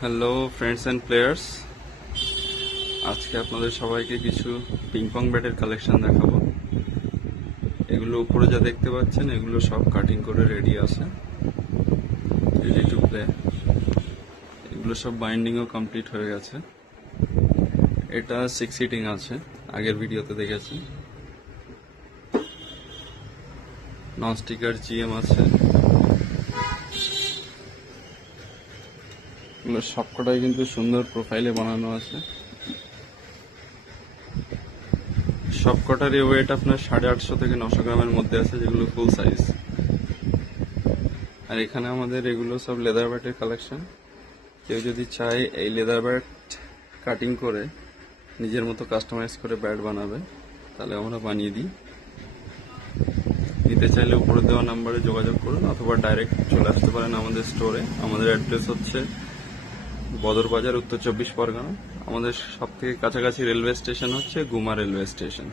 Hello friends and players, আজকে আপনাদের সবাইকে কিছু পিং পং ব্যাটের কালেকশন দেখাবো। এগুলো উপরে যা দেখতে পাচ্ছেন এগুলো সব কাটিং করে রেডি আছে, রেডি টু প্লে। এগুলো সব বাইন্ডিংও কমপ্লিট হয়ে গেছে। এটা 6 সিটিং আছে, আগের ভিডিওতে দেখেছি। নন স্টিকার জিএম আছে। এগুলো সবকটাই কিন্তু সুন্দর প্রোফাইলে বানানো আছে। সবকটারই ওয়েট আপনার 850 থেকে 900 গ্রামের মধ্যে আছে, যেগুলো ফুল সাইজ। আর এখানে আমাদের এগুলো সব লেদার ব্যাটের কালেকশন। কেউ যদি চায় এই লেদার ব্যাট কাটিং করে নিজের মতো কাস্টমাইজ করে ব্যাট বানাবে, তাহলে আমরা বানিয়ে দিই। নিতে চাইলে উপরে দেওয়া নাম্বারে যোগাযোগ করুন, অথবা ডাইরেক্ট চলে আসতে পারেন আমাদের স্টোরে। আমাদের অ্যাড্রেস হচ্ছে বদরবাজার, উত্তর 24 পরগনা। আমাদের সব থেকে কাছাকাছি রেলওয়ে স্টেশন হচ্ছে গুমা রেলওয়ে স্টেশন।